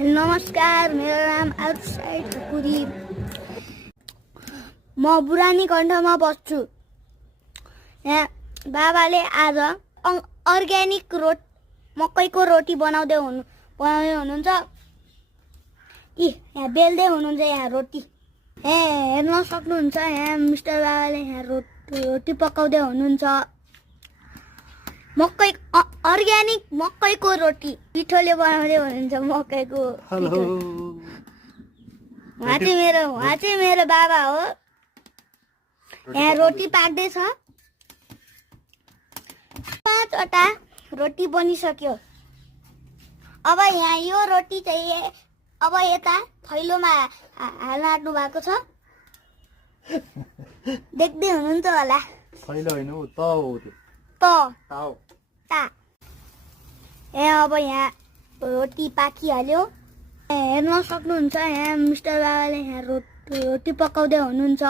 नमस्कार, मेरो नाम आउटसाइड पुरी। म बुरानी कण्ठमा बस्छु। यहाँ बाबाले आज अर्ग्यानिक मकैको रोटी बनाउँदै हुनुहुन्छ। यहाँ बेल्दै हुनुहुन्छ यहाँ रोटी। हेर्न सक्नुहुन्छ यहाँ मिस्टर बाबाले यहाँ रोटी पकाउँदै हुनुहुन्छ। अर्ग्यानिक मकैको रोटी पिठोले बनाउँदै हुनुहुन्छ मकैको। उहाँ चाहिँ मेरो बाबा हो। यहाँ रोटी पाक्दैछ। 5वटा रोटी बनिसक्यो। अब यहाँ यो रोटी चाहिँ अब यता थैलोमा हाल्न आँट्नु भएको छ। देख्दै हुनुहुन्छ होला। थैलो हैन हो त हो ताउ ता। अब यहाँ रोटी पाकिहाल्यो। हेर्न सक्नुहुन्छ यहाँ मिस्टर बाबाले यहाँ रोटी पकाउँदै हुनुहुन्छ।